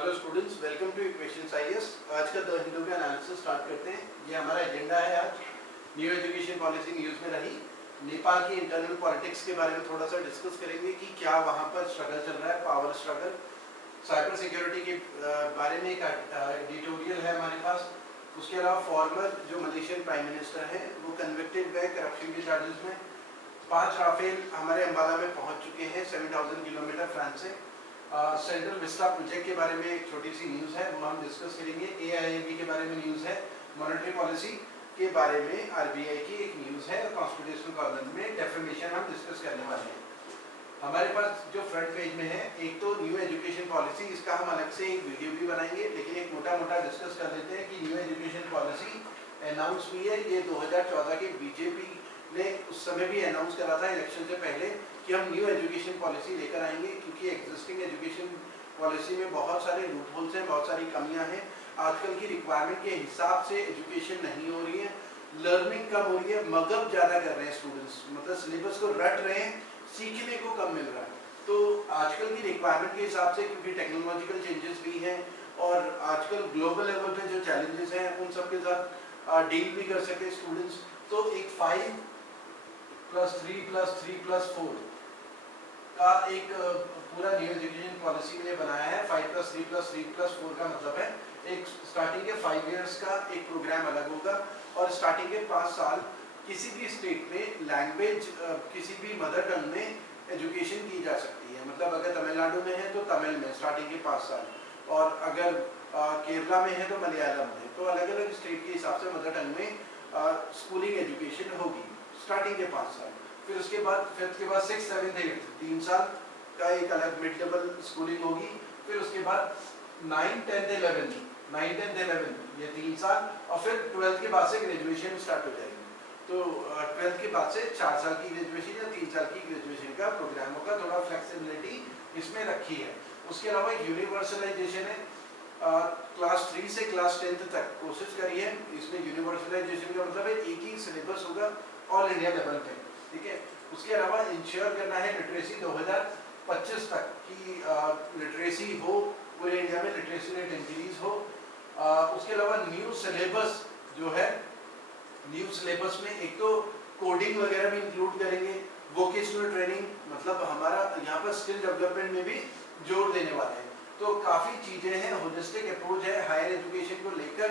Hello students, welcome two equations IAS. आज का the Hindu का एनालिसिस स्टार्ट करते हैं। ये हमारा एजेंडा है। आज न्यू एजुकेशन पॉलिसी न्यूज़ में रही नेपाल की इंटरनल पॉलिटिक्स के बारे में थोड़ा सा डिस्कस करेंगे कि क्या वहाँ पर स्ट्रगल चल रहा है, पावर स्ट्रगल। साइबर सिक्योरिटी के बारे में एक एडिटोरियल है हमारे पास। उसके अलावा फॉर्मर जो मलेशियन प्राइम मिनिस्टर हैं वो कन्विक्टेड गए करप्शन के चार्जेस में। 5 राफेल हमारे अम्बाला में पहुँच चुके हैं 7000 किलोमीटर फ्रांस से। सेंट्रल विस्टा प्रोजेक्ट के बारे में एक छोटी सी न्यूज़ है, वो हम डिस्कस करेंगे। AIIB के बारे में न्यूज़ है। मॉनेटरी पॉलिसी के बारे में RBI की एक न्यूज़ है। और कॉन्स्टिट्यूशनल कॉलम में डेफिनेशन हम डिस्कस करने वाले हैं। हमारे पास जो फ्रंट पेज में है, एक तो न्यू एजुकेशन पॉलिसी, इसका हम अलग से एक वीडियो भी बनाएंगे, लेकिन एक मोटा मोटा डिस्कस कर लेते हैं कि न्यू एजुकेशन पॉलिसी अनाउंस हुई है। ये 2014 के बीजेपी ने उस समय भी अनाउंस करा था इलेक्शन से पहले कि हम न्यू एजुकेशन पॉलिसी लेकर आएंगे, क्योंकि एग्जिस्टिंग एजुकेशन पॉलिसी में बहुत सारे लूप होल्स हैं, बहुत सारी कमियां हैं। आजकल की रिक्वायरमेंट के हिसाब से एजुकेशन नहीं हो रही है, लर्निंग कम हो रही है, मगअप ज़्यादा कर रहे हैं स्टूडेंट्स, मतलब सिलेबस को रट रहे हैं, सीखने को कम मिल रहा है। तो आजकल की रिक्वायरमेंट के हिसाब से, क्योंकि टेक्नोलॉजिकल चेंजेस भी हैं और आजकल ग्लोबल लेवल पे जो चैलेंजेस हैं उन सब के साथ डील भी कर सके स्टूडेंट्स, तो एक 5+3+3+4 का एक पूरा न्यू एजुकेशन पॉलिसी के लिए बनाया है। 5+3+3+4 का मतलब है एक स्टार्टिंग के 5 इयर्स का एक प्रोग्राम अलग होगा और स्टार्टिंग के 5 साल किसी भी स्टेट में लैंग्वेज किसी भी मदर टंग में एजुकेशन की जा सकती है। मतलब अगर तमिलनाडु में है तो तमिल में स्टार्टिंग के 5 साल, और अगर केरला में है तो मलयालम में। तो अलग अलग स्टेट के हिसाब से मदर टंग में स्कूलिंग एजुकेशन होगी स्टार्टिंग के 5 साल। फिर उसके बाद 5th के बाद 6th 7th 8th 3 साल का एक अलग मिड लेवल स्कूलिंग होगी। फिर उसके बाद 9th 10th 11 ये 3 साल, और फिर 12th के बाद से ग्रेजुएशन स्टार्ट हो जाएगी। तो 12th के बाद से 4 साल की ग्रेजुएशन या 3 साल की ग्रेजुएशन का प्रोग्रामों का थोड़ा फ्लेक्सिबिलिटी इसमें रखी है। उसके अलावा यूनिवर्सलाइजेशन है। क्लास 3 से क्लास 10th तक कोशिश करी है। इसमें यूनिवर्सलाइजेशन का मतलब है एक ही सिलेबस होगा ऑल इंडिया लेवल पे, ठीक है। उसके अलावा इंश्योर करना है लिटरेसी 2025 तक की लिटरेसी हो, पूरे इंडिया में लिटरेसी रेट इंक्रीज हो। उसके अलावा न्यू सिलेबस जो है, न्यू सिलेबस में एक तो कोडिंग वगैरह भी इंक्लूड करेंगे, वोकेशनल ट्रेनिंग, मतलब हमारा यहाँ पर स्किल डेवलपमेंट में भी जोर देने वाले हैं। तो काफ़ी चीज़ें हैं, होलिस्टिक अप्रोच है हायर एजुकेशन को लेकर।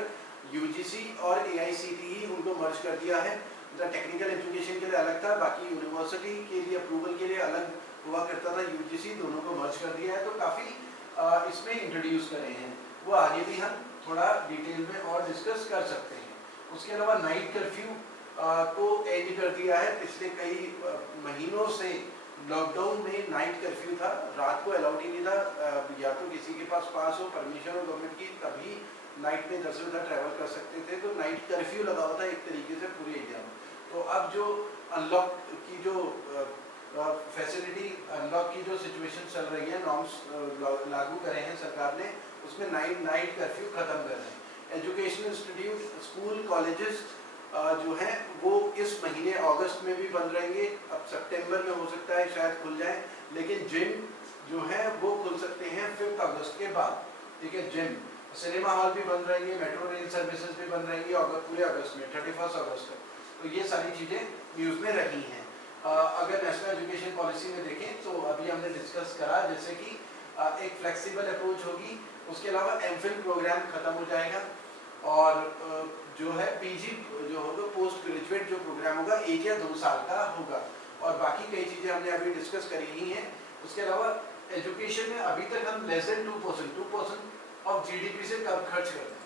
UGC और AICTE उनको मर्ज कर दिया है। टेक्निकल एजुकेशन के लिए अलग था, बाकी यूनिवर्सिटी के लिए अप्रूवल के लिए अलग हुआ करता था UGC, दोनों को मर्ज कर दिया है। तो काफ़ी इसमें इंट्रोड्यूस करे हैं, वो आगे भी हम थोड़ा डिटेल में और डिस्कस कर सकते हैं। उसके अलावा नाइट कर्फ्यू को एंड कर दिया है। पिछले कई महीनों से लॉकडाउन में नाइट कर्फ्यू था, रात को अलाउड ही नहीं था। या तो किसी के पास हो परमिशन हो गवर्नमेंट की, तभी नाइट में इधर से उधर ट्रैवल कर सकते थे। तो नाइट कर्फ्यू लगा हुआ था एक तरीके से पूरे इंडिया में। तो अब जो अनलॉक की जो फैसिलिटी, अनलॉक की जो सिचुएशन चल रही है, नॉर्म्स लागू करे हैं सरकार ने, उसमें नाइट कर्फ्यू खत्म कर रहे हैं। एजुकेशनल इंस्टीट्यूट, स्कूल, कॉलेजेस जो हैं वो इस महीने अगस्त में भी बंद रहेंगे। अब सितंबर में हो सकता है शायद खुल जाए, लेकिन जिम जो है वो खुल सकते हैं 5 अगस्त के बाद, ठीक है। जिम, सिनेमा हॉल भी बंद रहेंगे, मेट्रो रेल सर्विसेज भी बंद रहेंगी पूरे अगस्त में, 31 अगस्त तक। तो ये सारी चीज़ें न्यूज़ में रही हैं। अगर नेशनल एजुकेशन पॉलिसी में देखें तो अभी हमने डिस्कस करा, जैसे कि एक फ्लेक्सिबल अप्रोच होगी। उसके अलावा MPhil प्रोग्राम खत्म हो जाएगा, और जो है PG जो होगा, पोस्ट ग्रेजुएट जो प्रोग्राम होगा 1 या 2 साल का होगा। और बाकी कई चीज़ें हमने अभी डिस्कस करी ही हैं। उसके अलावा एजुकेशन में अभी तक हम लेस देन 2% ऑफ GDP से कम खर्च करते हैं।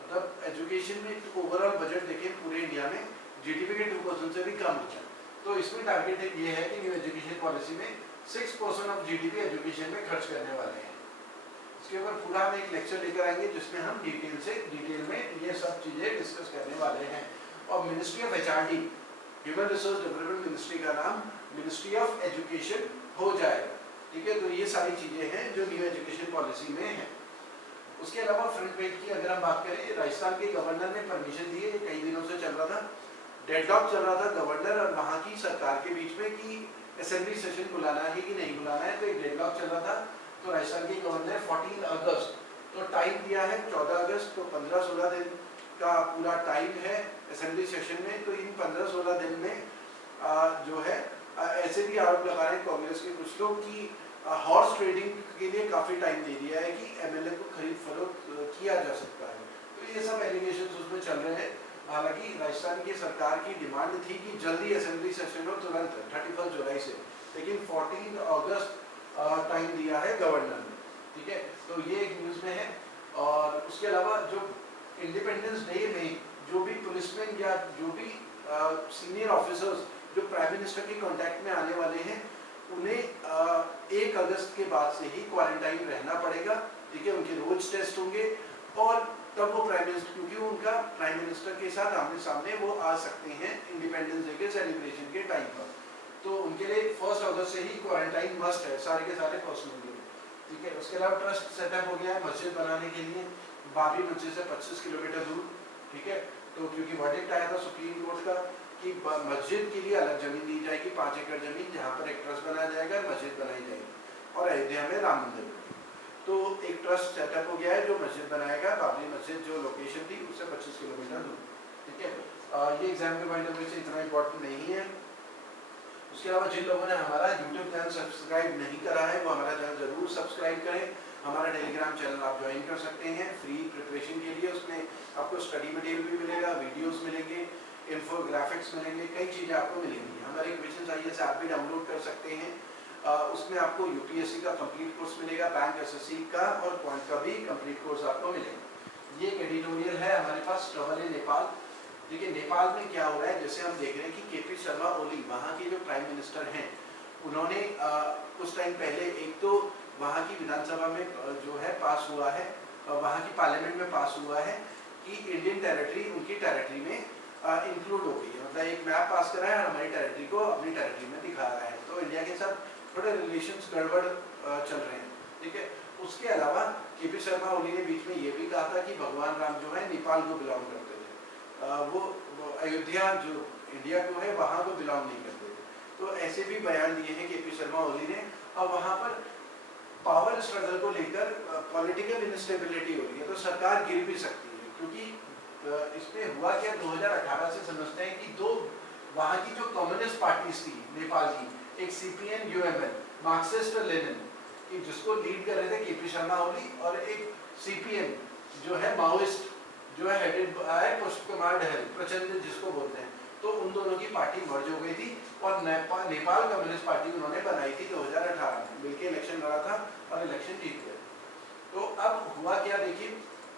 मतलब एजुकेशन में ओवरऑल बजट देखें पूरे इंडिया में GDP के 2% से भी कम होता है। तो इसमें टारगेट ये है कि न्यू एजुकेशन पॉलिसी में 6% ऑफ GDP एजुकेशन में खर्च करने वाले हैं। इसके ऊपर पूरा हम एक लेक्चर लेकर आएंगे जिसमें हम डिटेल में ये सब चीज़ें डिस्कस करने वाले हैं। और ministry of HRD, human resource development ministry का नाम मिनिस्ट्री ऑफ एजुकेशन हो जाएगा, ठीक है। तो ये सारी चीज़ें हैं जो न्यू एजुकेशन पॉलिसी में हैं। उसके अलावा फ्रंट पेज की अगर हम बात करें, राजस्थान के गवर्नर ने परमिशन दी है, कई दिनों से चल रहा था, डेडलॉक चल रहा था गवर्नर और वहाँ की सरकार के बीच में कि असेंबली सेशन बुलाना है कि नहीं बुलाना है। तो एक डेडलॉक चल रहा था। तो राजस्थान के गवर्नर 14 अगस्त, तो टाइम दिया है 14 अगस्त, तो 15-16 दिन का पूरा टाइम है असेंबली सेशन में। तो इन 15-16 दिन में जो है ऐसे भी आरोप लगा रहे हैं कांग्रेस के कुछ लोग कि हॉर्स ट्रेडिंग के लिए काफ़ी टाइम दे दिया है कि एमएलए को खरीद फरोख्त किया जा सकता है। तो ये सब एलिगेशंस उसमें चल रहे हैं। हालांकि राजस्थान की सरकार की डिमांड थी कि जल्दी असेंबली सेशन हो, तुरंत 31 जुलाई से, लेकिन 14 अगस्त टाइम दिया है गवर्नर ने, ठीक है। तो ये एक न्यूज़ में है। और उसके अलावा जो इंडिपेंडेंस डे में जो भी पुलिसमैन या जो भी सीनियर ऑफिसर्स जो प्राइम मिनिस्टर के कांटेक्ट में आने वाले हैं, उन्हें 1 अगस्त के बाद से ही क्वारंटाइन रहना पड़ेगा, ठीक है। उनके रोज टेस्ट होंगे और तब वो प्राइम मिनिस्टर, क्योंकि उनका प्राइम मिनिस्टर के साथ आमने सामने वो आ सकते हैं इंडिपेंडेंस डे के सेलिब्रेशन के टाइम पर। तो उनके लिए 1 अगस्त से ही क्वारंटाइन मस्ट है सारे के सारे पर्सनल के लिए, ठीक है। उसके अलावा ट्रस्ट सेटअप हो गया है मस्जिद बनाने के लिए बाबरी मस्जिद से 25 किलोमीटर दूर, ठीक है। तो क्योंकि वर्डिक्ट आया था सुप्रीम कोर्ट का कि मस्जिद के लिए अलग जमीन दी जाएगी, 5 एकड़ जमीन, जहाँ पर एक ट्रस्ट बनाया जाएगा, मस्जिद बनाई जाएगी, और अयोध्या में राम मंदिर बनेगा। तो एक ट्रस्ट सेटअप हो गया है जो मस्जिद बनाएगा, बाबरी मस्जिद जो लोकेशन थी उससे 25 किलोमीटर दूर, ठीक है। ये एग्जाम के पॉइंट ऑफ व्यू से इतना इम्पोर्टेंट नहीं है। उसके अलावा जिन लोगों ने हमारा यूट्यूब चैनल सब्सक्राइब नहीं करा है वो हमारा चैनल जरूर सब्सक्राइब करें। हमारा टेलीग्राम चैनल आप ज्वाइन कर सकते हैं फ्री प्रिपरेशन के लिए। उसमें आपको स्टडी मटेरियल भी मिलेगा, वीडियोस मिलेंगे, इन्फोग्राफिक्स मिलेंगे, कई चीज़ें आपको मिलेंगी। हमारे क्वेश्चन आईएएस ऐप भी डाउनलोड कर सकते हैं। उसमें आपको यूपीएससी का कंप्लीट कोर्स मिलेगा, बैंक एसएससी का और क्वांट का भी कंप्लीट कोर्स आपको मिलेगा। ये एक एडिटोरियल है हमारे पास ट्रैवल इन नेपाल। देखिए नेपाल में क्या हो रहा है, जैसे हम देख रहे हैं कि केपी शर्मा ओली वहाँ के जो प्राइम मिनिस्टर हैं, उन्होंने कुछ टाइम पहले एक तो वहाँ की विधानसभा में जो है पास हुआ है, वहाँ की पार्लियामेंट में पास हुआ है कि इंडियन टेरिटरी उनकी टेरिटरी में इंक्लूड हो गई है। मतलब एक मैप पास करा है और हमारी टेरिटरी को अपनी टेरिटरी में दिखा रहा है। तो इंडिया के साथ थोड़े रिलेशंस गड़बड़ चल रहे हैं, ठीक है। उसके अलावा केपी शर्मा ओली ने बीच में ये भी कहा था कि भगवान राम जो है नेपाल को बिलोंग करते थे, वो अयोध्या जो इंडिया को है वहाँ को बिलोंग नहीं करते थे। तो ऐसे भी बयान दिए हैं केपी शर्मा ओली ने। और वहाँ पर पावर स्ट्रगल को लेकर पॉलिटिकल इंस्टेबिलिटी हो रही है, तो सरकार गिर भी सकती है। क्योंकि इसमें हुआ क्या, 2018 से समझते हैं कि दो वहाँ की जो कम्युनिस्ट पार्टीज थी नेपाल की, एक सीपीएन यूएमएल मार्क्सिस्ट लेनिन कि जिसको लीड कर रहे थे केपी शर्मा ओली, और एक सीपीएम जो है माओइस्ट जो है हेडेड बाय पुष्प कुमार दहल प्रचंड जिसको बोलते हैं। तो उन दोनों की पार्टी मर्ज हो गई थी और नेपाल कम्युनिस्ट पार्टी उन्होंने बनाई थी 2018 में, मिलकर इलेक्शन लड़ा था और इलेक्शन जीत गए। तो अब हुआ क्या, देखिए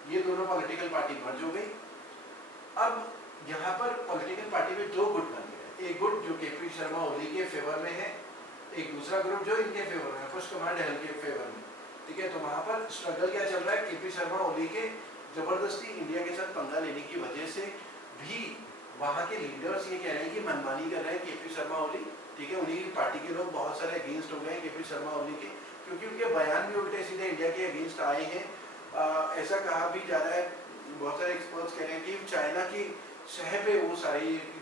ये दोनों पॉलिटिकल पार्टी मर्ज हो गई। अब यहाँ पर पॉलिटिकल पार्टी में दो गुट बन गए, एक गुट जो केपी शर्मा ओली के फेवर में है, एक दूसरा ग्रुप जो इनके फेवर में, पुष्प कुमार दहल के फेवर में, ठीक है। तो वहाँ पर स्ट्रगल क्या चल रहा है, केपी शर्मा ओली के जबरदस्ती इंडिया के साथ पंगा लेने की वजह से भी वहाँ के लीडर्स ये कह रहे हैं कि मनमानी कर रहे हैं केपी शर्मा ओली, ठीक है। उन्हीं की पार्टी के लोग बहुत सारे अगेंस्ट हो गए हैं केपी शर्मा ओली के, क्योंकि उनके बयान भी उल्टे सीधे इंडिया के अगेंस्ट आए हैं। ऐसा कहा भी जा रहा है, बहुत सारे एक्सपर्ट्स कह रहे हैं कि चाइना की शह पे वो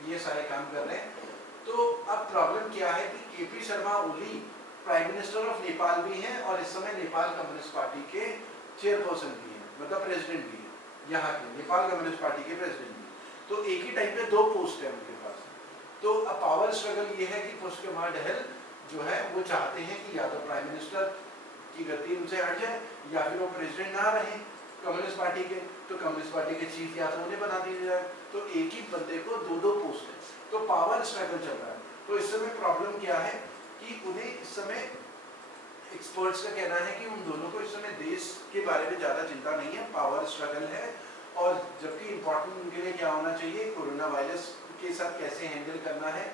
ये सारे काम कर रहे हैं। तो अब प्रॉब्लम क्या है कि KP Sharma Oli prime minister of Nepal भी हैं और इस समय नेपाल कम्युनिस्ट पार्टी के चेयरपर्सन भी हैं, मतलब प्रेसिडेंट भी हैं यहाँ के, नेपाल कम्युनिस्ट पार्टी के प्रेसिडेंट भी। तो एक ही टाइम पे दो पोस्ट है उनके पास। तो अब पावर स्ट्रगल ये है कि पुष्प कुमार दहल जो है वो चाहते हैं कि या तो प्राइम मिनिस्टर की गद्दी उनसे हट जाए या फिर वो प्रेसिडेंट ना रहे कम्युनिस्ट पार्टी के, तो कम्युनिस्ट पार्टी के चीफ या तो उन्हें बना दिया जाए। तो एक ही बंदे को दो पोस्ट है, तो पावर स्ट्रगल चल रहा है। तो इस समय प्रॉब्लम क्या है कि उन्हें इस समय एक्सपर्ट्स का कहना है कि उन दोनों को इस समय देश के बारे में ज़्यादा चिंता नहीं है, पावर स्ट्रगल है। और जबकि इम्पोर्टेंट उनके लिए क्या होना चाहिए, कोरोना वायरस के साथ कैसे हैंडल करना है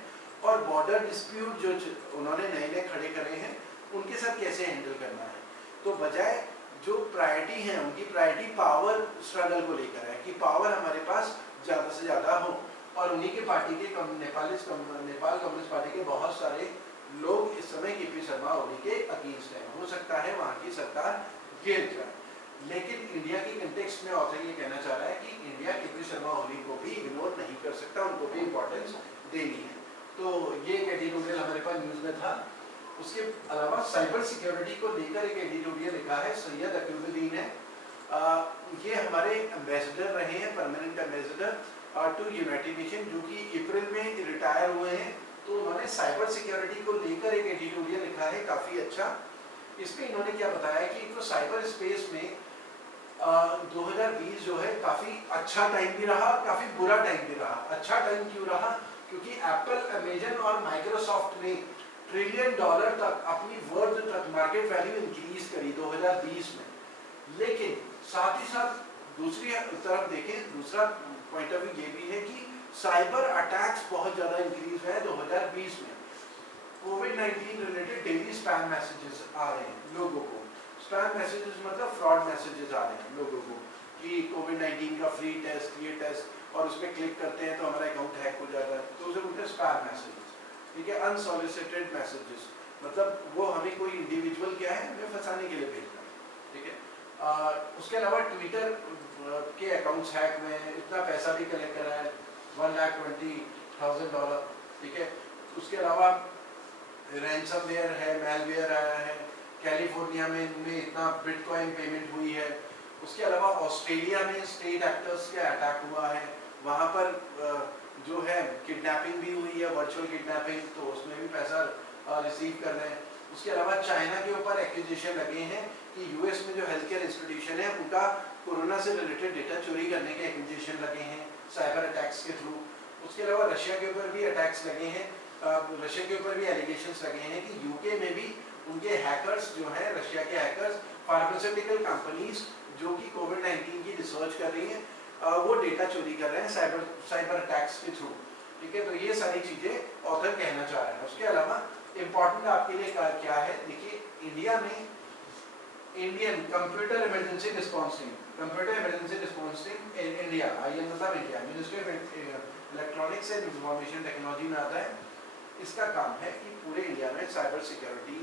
और बॉर्डर डिस्प्यूट जो उन्होंने नए खड़े करे हैं उनके साथ कैसे हैंडल करना है। तो बजाय जो प्रायोरिटी है उनकी प्रायोरिटी पावर स्ट्रगल को लेकर है कि पावर हमारे पास ज़्यादा से ज़्यादा हो। और उन्हीं के पार्टी के नेपाल कम्युनिस्ट पार्टी के बहुत सारे लोग इस समय केपी शर्मा ओली के अगेंस्ट हैं। हो सकता है वहाँ की सरकार गिर जाए, लेकिन इंडिया की कंटेक्स्ट में ऑथर ये कहना चाह रहा है कि इंडिया केपी शर्मा ओली को भी इग्नोर नहीं कर सकता, उनको भी इम्पोर्टेंस देनी है। तो ये एडिटोरियल हमारे पास न्यूज़ में था। उसके अलावा साइबर सिक्योरिटी को लेकर एक एडिटोरियल लिखा है सैयद अक्युमुद्दीन ने। ये हमारे एम्बेसडर रहे हैं, permanent ambassador to United Nation, जो कि अप्रैल में रिटायर हुए हैं। तो उन्होंने साइबर सिक्योरिटी को लेकर एक एडिटोरियल लिखा है काफ़ी अच्छा। इसमें इन्होंने क्या बताया कि तो साइबर स्पेस में 2020 जो है काफ़ी अच्छा टाइम भी रहा, काफ़ी बुरा टाइम भी रहा। अच्छा टाइम क्यों रहा? क्योंकि एप्पल, अमेजन और माइक्रोसॉफ्ट ने $1 ट्रिलियन तक अपनी वर्थ तक मार्केट वैल्यू इंक्रीज करी 2020 में। लेकिन साथ ही साथ दूसरी तरफ देखें, दूसरा पॉइंट ऑफ व्यू ये भी है कि साइबर अटैक्स बहुत ज़्यादा इंक्रीज हुए हैं 2020 में। कोविड-19 रिलेटेड डेली स्पैम मैसेजेस आ रहे हैं लोगों को। स्पैम मैसेजेस मतलब फ्रॉड मैसेजेस आ रहे हैं लोगों को कि कोविड-19 का फ्री टेस्ट, ये टेस्ट, और उस पर क्लिक करते हैं तो हमारा अकाउंट हैक हो जाता है, तो उसे बोलते हैं स्पैम मैसेजेस। ठीक है, अनसॉलिसिटेड मैसेजेस, मतलब वो हमें कोई इंडिविजुअल क्या है हमें फंसाने के लिए भेज रहा है। ठीक है, उसके अलावा ट्विटर के अकाउंट्स हैक में इतना पैसा भी कलेक्ट करा है, $1,20,000। ठीक है, उसके अलावा रैंसमवेयर है, मैलवेयर आया है, कैलिफोर्निया में इनमें इतना बिटकॉइन पेमेंट हुई है। उसके अलावा ऑस्ट्रेलिया में स्टेट एक्टर्स का अटैक हुआ है, वहाँ पर जो है किडनैपिंग भी हुई है, वर्चुअल किडनैपिंग, तो उसमें भी पैसा रिसीव कर रहे हैं। उसके अलावा चाइना के ऊपर एक्यूजेशन लगे हैं कि यूएस में जो हेल्थ केयर इंस्टीट्यूशन है उनका कोरोना से रिलेटेड डेटा चोरी करने के एक्यूजेशन लगे हैं साइबर अटैक्स के थ्रू। उसके अलावा रशिया के ऊपर भी अटैक्स लगे हैं, रशिया के ऊपर भी एलिगेशंस लगे हैं कि यूके में भी उनके हैकर्स जो हैं, रशिया के हैकर्स, फार्मास्यूटिकल कंपनीज जो कि कोविड-19 की रिसर्च कर रही हैं, वो डेटा चोरी कर रहे हैं साइबर अटैक्स के थ्रू। ठीक है, तो ये सारी चीज़ें ऑथर कहना चाह रहे हैं। उसके अलावा इम्पॉर्टेंट आपके लिए क्या है, देखिए इंडिया में Indian computer emergency response team, computer emergency response team India, IIM मतलब India, ministry of electronics and information technology में आता है। इसका काम है कि पूरे इंडिया में साइबर सिक्योरिटी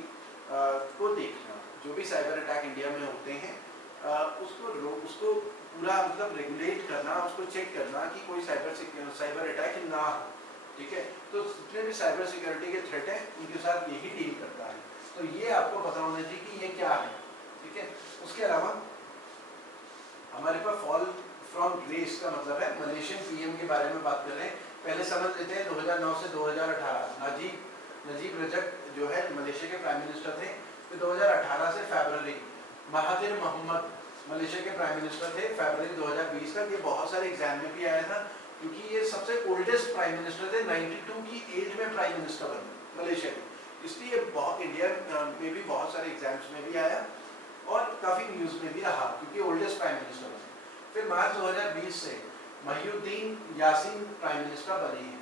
को देखना, जो भी साइबर अटैक इंडिया में होते हैं उसको पूरा मतलब रेगुलेट करना, उसको चेक करना कि कोई साइबर अटैक ना हो। ठीक है, तो जितने भी साइबर सिक्योरिटी के थ्रेट हैं उनके साथ यही डील करता है। तो ये आपको पता होना चाहिए कि ये क्या है। ठीक है, उसके अलावा हमारे पास फॉल फ्रॉम ग्रेस का मतलब है मलेशियन PM के बारे में बात कर रहे हैं। पहले समझ लेते हैं 2009 से 2018 नजीब रजक जो है मलेशिया के प्राइम मिनिस्टर थे। फिर 2018 से फरवरी महातिर मोहम्मद मलेशिया के प्राइम मिनिस्टर थे, फरवरी 2020 तक। ये बहुत सारे एग्जाम में भी आया था क्योंकि ये सबसे ओल्डेस्ट प्राइम मिनिस्टर थे, 92 की एज में प्राइम मिनिस्टर बने मलेशिया के, इसलिए बहुत इंडिया में भी बहुत सारे एग्जाम्स में भी आया और काफ़ी न्यूज़ में भी रहा क्योंकि ओल्डेस्ट प्राइम मिनिस्टर बने। फिर मार्च 2020 से महिउद्दीन यासीन प्राइम मिनिस्टर बने हैं।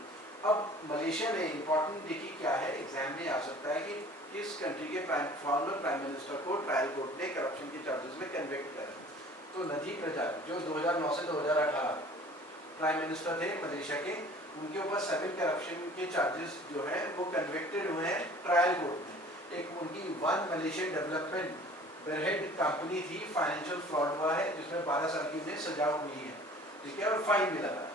अब मलेशिया में इंपॉर्टेंट देखिए क्या है, एग्जाम में आ सकता है कि किस कंट्री के फॉर्मर प्राइम मिनिस्टर को ट्रायल कोर्ट ने करप्शन के चार्जेस में कन्विक्ट करा। तो नजीब रजाक जो 2009 से 2018 प्राइम मिनिस्टर थे मलेशिया के, उनके ऊपर 7 करप्शन के चार्जेस जो है वो कन्विक्टेड हुए हैं ट्रायल कोर्ट में। एक उनकी वन मलेशियन डेवलपमेंट बेरहेड कंपनी थी, फाइनेंशियल फ्रॉड हुआ है जिसमें 12 साल की उन्हें सजा हुई है। ठीक है, और फाइन भी लगा।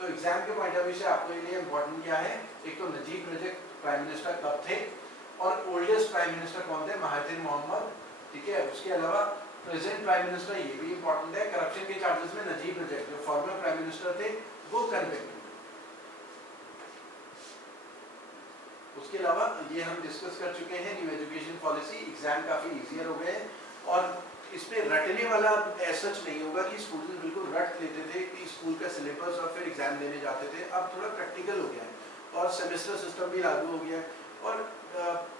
तो एग्जाम के पॉइंट ऑफ व्यू से आपके लिए इम्पोर्टेंट क्या है, एक तो नजीब रजक प्राइम मिनिस्टर कब थे और ओल्डेस्ट प्राइम मिनिस्टर कौन थे, महातिर मोहम्मद। ठीक है, उसके अलावा प्रेजेंट प्राइम मिनिस्टर, ये भी इंपॉर्टेंट है, करप्शन के चार्जेस में नजीब रजक जो फॉर्मर प्राइम मिनिस्टर थे वो कन्विक्ट हुए। उसके अलावा ये हम डिस्कस कर चुके हैं न्यू एजुकेशन पॉलिसी। एग्जाम काफ़ी ईजियर हो गए और इसमें रटने वाला ऐसा नहीं होगा कि स्टूडेंट बिल्कुल रट लेते थे कि स्कूल का सिलेबस और फिर एग्जाम देने जाते थे। अब थोड़ा प्रैक्टिकल हो गया है और सेमेस्टर सिस्टम भी लागू हो गया है और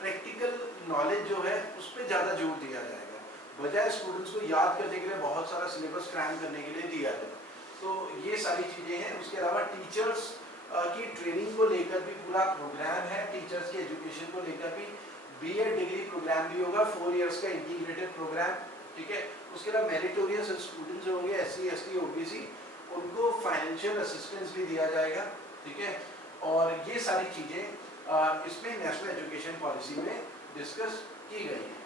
प्रैक्टिकल नॉलेज जो है उस पर ज़्यादा जोर दिया जाएगा, बजाय स्टूडेंट्स को याद करने के लिए बहुत सारा सिलेबस क्रैम करने के लिए दिया जाए। तो ये सारी चीज़ें हैं। उसके अलावा टीचर्स की ट्रेनिंग को लेकर भी पूरा प्रोग्राम है, टीचर्स की एजुकेशन को लेकर भी BEd डिग्री प्रोग्राम भी होगा, 4 इयर्स का इंटीग्रेटेड प्रोग्राम। ठीक है, उसके अलावा मेरिटोरियस स्टूडेंट्स जो होंगे SC ST OBC उनको फाइनेंशियल असिस्टेंस भी दिया जाएगा। ठीक है, और ये सारी चीज़ें इसमें नेशनल एजुकेशन पॉलिसी में डिस्कस की गई है।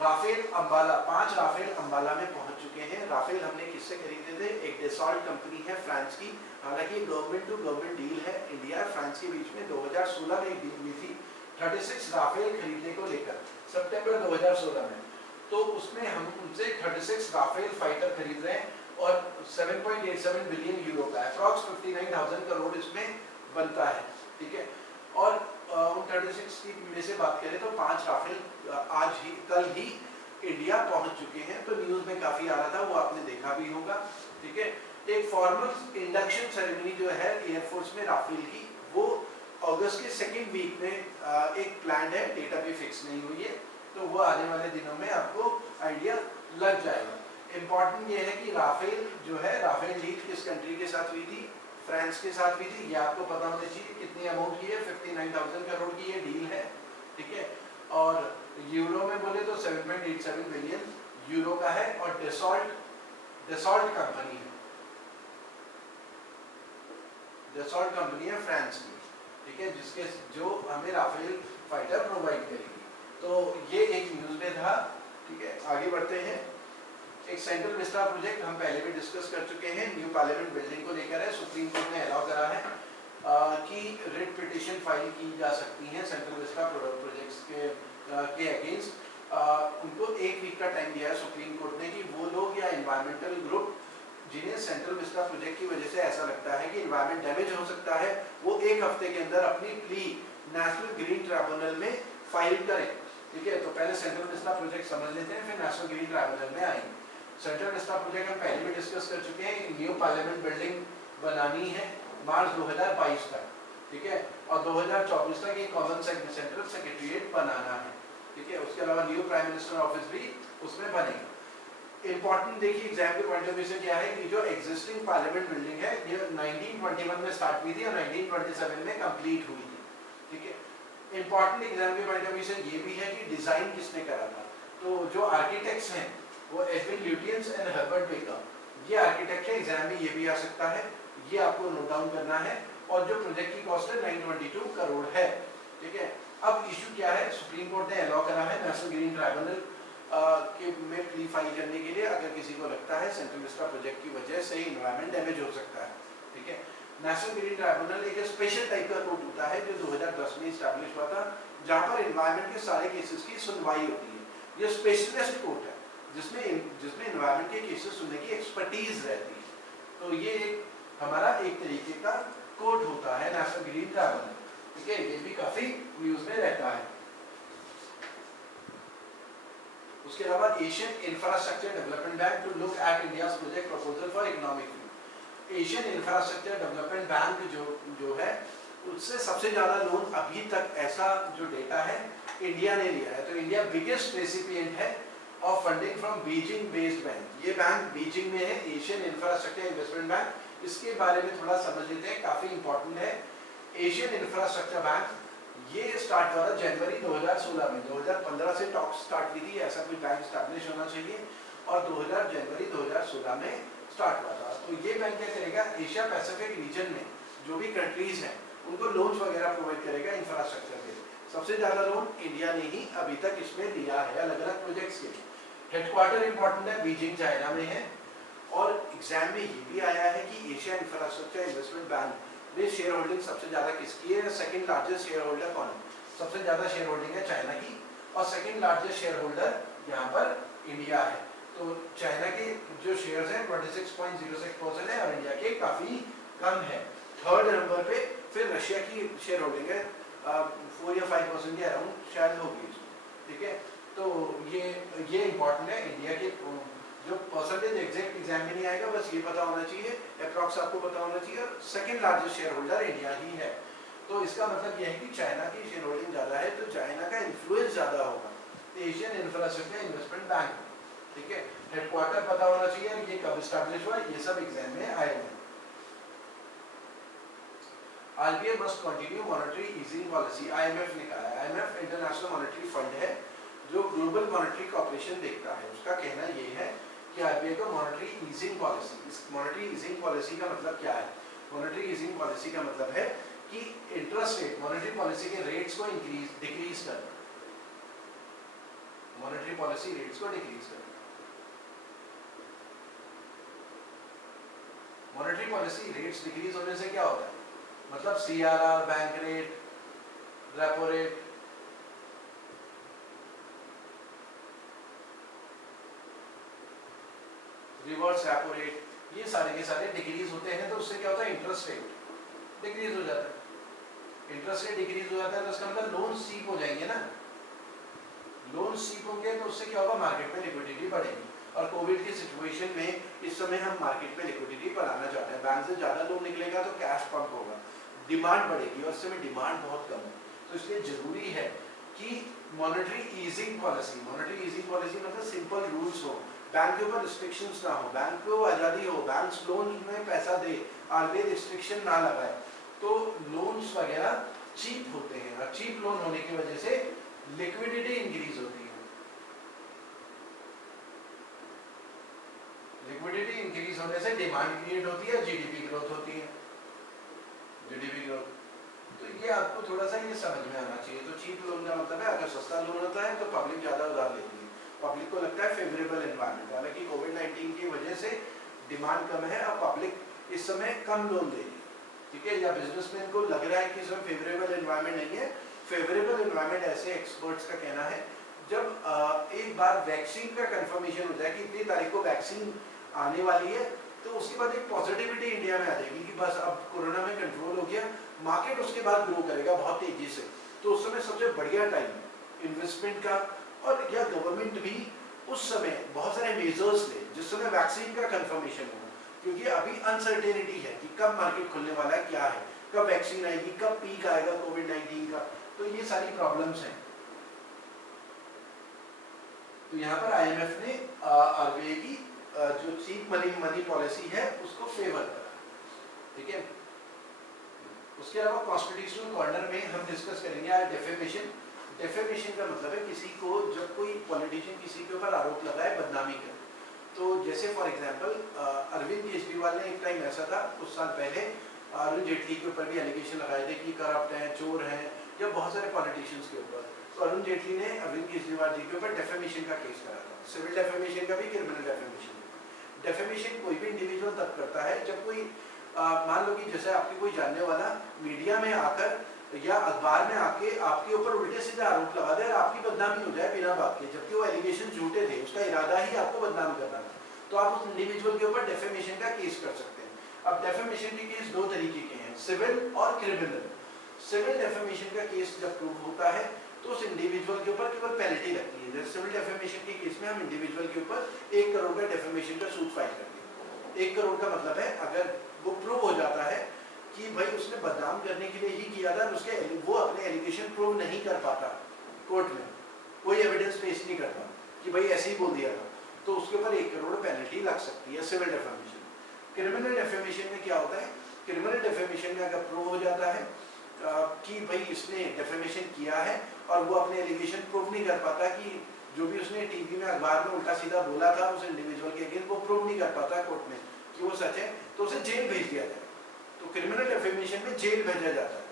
राफेल अंबाला, 5 राफेल अंबाला में पहुंच चुके हैं। राफेल हमने किससे खरीदे थे, एक डेसॉल्ट कंपनी है फ्रांस की, हालांकि गवर्नमेंट टू गवर्नमेंट डील है, इंडिया और फ्रांस के बीच में 2016 में एक डील हुई थी 36 राफेल खरीदने को लेकर सितंबर 2016 में, तो उसमें हम उनसे 36 राफेल फाइटर खरीद रहे हैं और 7.87 बिलियन यूरो का अप्रॉक्स 59,000 करोड़ इसमें बनता है, ठीक है। और उन 36 की में से बात करें तो 5 राफेल आज ही कल ही इंडिया पहुंच चुके हैं, तो न्यूज में काफी आ रहा था, वो आपने देखा भी होगा, ठीक है। एक फॉर्मल इंडक्शन सेरेमनी जो है एयरफोर्स में राफेल की, वो अगस्त के सेकेंड वीक में एक प्लान है, डेट अभी फिक्स नहीं हुई है, तो वो आने वाले दिनों में आपको आइडिया लग जाएगा। इम्पॉर्टेंट ये है कि राफेल जो है, राफेल डील किस कंट्री के साथ हुई थी, फ्रांस के साथ हुई थी, ये आपको पता होना चाहिए। कितनी अमाउंट की है, 59,000 करोड़ की ये डील है, ठीक है। और यूरो में बोले तो 7.87 बिलियन यूरो का है, और डेसॉल्ट कंपनी है, डेसॉल्ट कंपनी है फ्रांस की, ठीक है, जिसके जो हमें राफेल फाइटर प्रोवाइड करेगी। तो ये एक न्यूज में था, ठीक है। आगे बढ़ते हैं। एक सेंट्रल विस्टा प्रोजेक्ट हम पहले भी डिस्कस कर चुके हैं, न्यू पार्लियामेंट बिल्डिंग को लेकर है, सुप्रीम कोर्ट ने अलाउ करा है कि रिट पिटीशन फाइल की जा सकती है सेंट्रल विस्टा प्रोजेक्ट्स के अगेंस्ट। उनको 1 वीक का टाइम दिया है सुप्रीम कोर्ट ने कि वो लोग या एनवायरमेंटल ग्रुप जिन्हें सेंट्रल विस्टा प्रोजेक्ट की वजह से ऐसा लगता है कि एनवायरमेंट डैमेज हो सकता है, वो 1 हफ्ते के अंदर अपनी प्ली नेशनल ग्रीन ट्राइब्यूनल में फाइल करें, ठीक है। तो पहले सेंट्रल विस्टा प्रोजेक्ट समझ लेते हैं, फिर नेशनल ग्रीन ट्राइब्यूनल में आएंगे। सेंट्रल विस्टा प्रोजेक्ट हम पहले भी डिस्कस कर चुके हैं, न्यू पार्लियामेंट बिल्डिंग बनानी है मार्च 2022 तक, ठीक है, और 2024 तक एक कॉमन सेंट्रल सेक्रेटरीट बनाना है, ठीक है। उसके अलावा न्यू प्राइम मिनिस्टर ऑफिस भी उसमें बनेगा। इंपॉर्टेंट देखिए एग्जाम के पॉइंट ऑफ व्यू से क्या है कि जो एग्जिस्टिंग पार्लियामेंट बिल्डिंग है ये 1921 में स्टार्ट हुई थी और 1927 में कंप्लीट हुई थी, ठीक है। इंपॉर्टेंट एग्जाम के पॉइंट ऑफ व्यू से ये भी है कि डिजाइन किसने करा था, तो जो आर्किटेक्ट्स हैं वो Edwin Lutyens and Herbert baker, ये आर्किटेक्ट है। एग्जाम में ये भी आ सकता है, ये आपको नोट डाउन करना है। और जो प्रोजेक्ट की कॉस्ट है 922 करोड़ है, ठीक है। अब इशू क्या है, सुप्रीम कोर्ट ने अलाउ करा है नेशनल ग्रीन ट्राइब्यूनल के में प्ली फाइल करने के लिए अगर किसी को लगता है सेंट्रल विस्टा प्रोजेक्ट की वजह से एनवायरनमेंट डैमेज हो सकता है, ठीक है। नेशनल ग्रीन ट्राइब्यूनल एक स्पेशल टाइप का कोर्ट होता है जो 2010 में स्टैब्लिश हुआ था, जहां पर एनवायरनमेंट के सारे केसेस की सुनवाई होती है। ये स्पेशलिस्ट कोर्ट है जिसमें एनवायरनमेंट के केसेस सुनने की एक्सपर्टीज रहती है। तो ये एक हमारा एक तरीके का कोर्ट होता है नेशनल ग्रीन ट्राइब्यूनल, ठीक है। ये भी काफी न्यूज में रहता है। उसके अलावा Asian infrastructure development bank to look at India's project proposal for economic growth. Asian infrastructure development bank जो है उससे सबसे ज्यादा लोन अभी तक ऐसा जो डेटा है इंडिया ने लिया है। तो इंडिया बिगेस्ट रेसिपिएंट है of funding from Beijing based bank. ये बैंक बीजिंग में है, एशियन इंफ्रास्ट्रक्चर इन्वेस्टमेंट बैंक। इसके बारे में थोड़ा समझ लेते हैं, काफी इंपॉर्टेंट है। एशियन इंफ्रास्ट्रक्चर बैंक ये स्टार्ट हुआ था जनवरी 2016 में। 2015 से टॉक स्टार्ट हुई थी, ऐसा कोई बैंक स्टैब्लिश होना चाहिए, और जनवरी 2016 में स्टार्ट हुआ था। तो ये बैंक क्या करेगा, एशिया पैसिफिक रीजन में जो भी कंट्रीज हैं उनको लोन्स वगैरह प्रोवाइड करेगा इंफ्रास्ट्रक्चर के लिए। सबसे ज्यादा लोन इंडिया ने ही अभी तक इसमें लिया है अलग अलग प्रोजेक्ट्स के लिए। हेडक्वार्टर इंपॉर्टेंट है, बीजिंग चाइना में है। और एग्जाम में ये भी आया है कि एशिया इंफ्रास्ट्रक्चर इन्वेस्टमेंट बैंक में शेयर होल्डिंग सबसे ज्यादा किसकी है, सेकंड लार्जेस्ट शेयर होल्डर कौन है। सबसे ज्यादा शेयर होल्डिंग है चाइना की, और सेकंड लार्जेस्ट शेयर होल्डर यहाँ पर इंडिया है। तो चाइना के जो शेयर्स हैं 26.06% है और इंडिया के काफी कम है। थर्ड नंबर पे फिर रशिया की शेयर होल्डिंग है 4 या 5% के अराउंड शायद होगी, ठीक है। तो ये इंपॉर्टेंट है। इंडिया के जो परसेंटेज एग्जैक्ट एग्जाम में नहीं आएगा, बस ये पता होना चाहिए, अप्रॉक्स आपको पता होना चाहिए। और second largest shareholder India ही है। तो इसका मतलब यह है कि चाइना की शेयर होल्डिंग ज्यादा है, तो चाइना का इन्फ्लुएंस ज्यादा होगा एशियन इंफ्रास्ट्रक्चर इन्वेस्टमेंट बैंक, ठीक है। हेडक्वार्टर पता होना चाहिए, ये कब स्टैब्लिश हुआ, ये सब एग्जाम में आएगा। RBI must continue monetary easing policy, IMF ने कहा है। IMF इंटरनेशनल मॉनेटरी फंड है जो ग्लोबल मॉनेटरी कॉर्पोरेशन देखता है। उसका कहना ये है कि RBI को मॉनेटरी ईजिंग पॉलिसी, इस मॉनेटरी ईजिंग पॉलिसी का मतलब क्या है। मॉनेटरी ईजिंग पॉलिसी का मतलब है कि इंटरेस्ट रेट, मॉनेटरी पॉलिसी के रेट्स को डिक्रीज करना, मॉनेटरी पॉलिसी रेट्स को डिक्रीज करना। मॉनेटरी पॉलिसी रेट्स डिक्रीज होने से क्या होता है, मतलब CRR, bank rate, repo rate, reverse repo rate, ये सारे के सारे डिक्रीज होते हैं। तो उससे क्या होता है, इंटरेस्ट रेट डिक्रीज हो जाता है। इंटरेस्ट रेट डिक्रीज हो जाता है तो इसका मतलब लोन सीप हो जाएंगे ना, लोन सीप होंगे तो उससे क्या होगा, मार्केट में लिक्विडिटी बढ़ेगी। और कोविड की सिचुएशन में इस समय हम मार्केट में लिक्विडिटी बढ़ाना चाहते हैं, बैंक से ज्यादा लोन निकलेगा तो कैश पंप होगा, डिमांड बढ़ेगी, और इस समय डिमांड बहुत कम है। तो इसलिए जरूरी है कि monetary easing policy, monetary easing policy मतलब सिंपल रूल्स हो, बैंक के ऊपर रिस्ट्रिक्शंस ना हो, बैंक को आज़ादी हो, बैंक लोन में पैसा दे, आरबीआई रिस्ट्रिक्शन ना लगाए, तो लोन्स वगैरह चीप होते हैं। और चीप लोन होने की वजह से लिक्विडिटी इंक्रीज होती है। लिक्विडिटी इंक्रीज होने से डिमांड क्रिएट होती है, जीडीपी ग्रोथ होती है, जीडीपी ग्रोथ। तो ये आपको थोड़ा सा ये समझ में आना चाहिए। तो चीप लोन का मतलब है, अगर सस्ता लोन होता है तो पब्लिक ज्यादा उधार लेती है, पब्लिक को लगता है फेवरेबल एनवायरनमेंट। हालांकि कोविड-19 की वजह से डिमांड कम है, अब पब्लिक इस समय कम लोन दे रही है, ठीक है, या बिजनेसमैन को लग रहा है कि इस समय फेवरेबल एनवायरनमेंट नहीं है। फेवरेबल एनवायरनमेंट ऐसे एक्सपर्ट्स का कहना है जब एक बार वैक्सीन का कंफर्मेशन हो जाए कि इतनी तारीख को वैक्सीन आने वाली है, तो उसके बाद एक पॉजिटिविटी इंडिया में आ जाएगी कि बस अब कोरोना में कंट्रोल हो गया, मार्केट उसके बाद ग्रो करेगा बहुत तेजी से। तो उस समय सबसे बढ़िया टाइम है इन्वेस्टमेंट का, और या गवर्नमेंट भी उस समय बहुत सारे मेजर्स ले जिस समय वैक्सीन का कंफर्मेशन होगा, क्योंकि अभी अनसर्टेनिटी है कि कब मार्केट खुलने वाला है, क्या है, कब वैक्सीन आएगी, कब पीक आएगा कोविड-19 का। तो ये सारी प्रॉब्लम्स हैं। तो यहाँ पर आईएमएफ ने आरबीआई की जो चीप मनी पॉलिसी है उसको फेवर करा, ठीक है। उसके अलावा कॉन्स्टिट्यूशनल कॉर्नर में हम डिस्कस करेंगे आज डेफेमेशन। डेफेमेशन का मतलब है किसी को, जब कोई पॉलिटिशियन किसी के ऊपर आरोप लगाए बदनामी कर, तो जैसे फॉर एग्जांपल अरविंद केजरीवाल ने एक टाइम ऐसा था कुछ साल पहले, अरुण जेटली के ऊपर भी एलिगेशन लगाए थे कि करप्ट हैं, चोर हैं, या बहुत सारे पॉलिटिशियंस के ऊपर। तो अरुण जेटली ने अरविंद केजरीवाल जी के ऊपर डेफेमेशन का केस करा था, सिविल डेफेमेशन का भी, क्रिमिनल डेफेमेशन। डेफेमेशन कोई भी इंडिविजुअल तब करता है जब कोई मान लो कि जैसे आपके कोई जानने वाला मीडिया में आकर या अखबार में आके आपके ऊपर उल्टे सीधे आरोप लगा दे और आपकी बदनामी हो जाए बिना बात के, जबकि वो एलिगेशन झूठे थे, उसका इरादा ही आपको बदनाम करना था, तो आप उस इंडिविजुअल के ऊपर डेफेमेशन का केस कर सकते हैं। अब डेफेमेशन के केस दो तरीके के हैं, सिविल और क्रिमिनल। सिविल डेफेमेशन का केस जब प्रूव होता है तो उस इंडिविजुअल के ऊपर केवल पेनल्टी लगती है। जैसे सिविल डेफेमेशन के केस में हम इंडिविजुअल के ऊपर 1 करोड़ का डेफेमेशन का सूट फाइल करते हैं। 1 करोड़ का मतलब है अगर वो प्रूव हो जाता है कि भाई उसने बदनाम करने के लिए ही किया था, उसके वो अपने एलिगेशन प्रूव नहीं कर पाता, कोर्ट में कोई एविडेंस पेश नहीं करता कि भाई ऐसे ही बोल दिया था, तो उसके ऊपर 1 करोड़ पेनल्टी लग सकती है सिविल डेफेमेशन। क्रिमिनल डेफेमेशन में क्या होता है, क्रिमिनल डेफेमेशन में अगर प्रूव हो जाता है कि भाई इसने डेफेमेशन किया है और वो अपने एलिगेशन प्रूव नहीं कर पाता कि जो भी उसने टीवी में अखबार में उल्टा सीधा बोला था उस इंडिविजुअल के अगेंस्ट, वो प्रूव नहीं कर पाता कोर्ट में कि वो सच है, तो उसे जेल भेज दिया जाए। तो क्रिमिनल डेफेमेशन में जेल भेजा जाता है।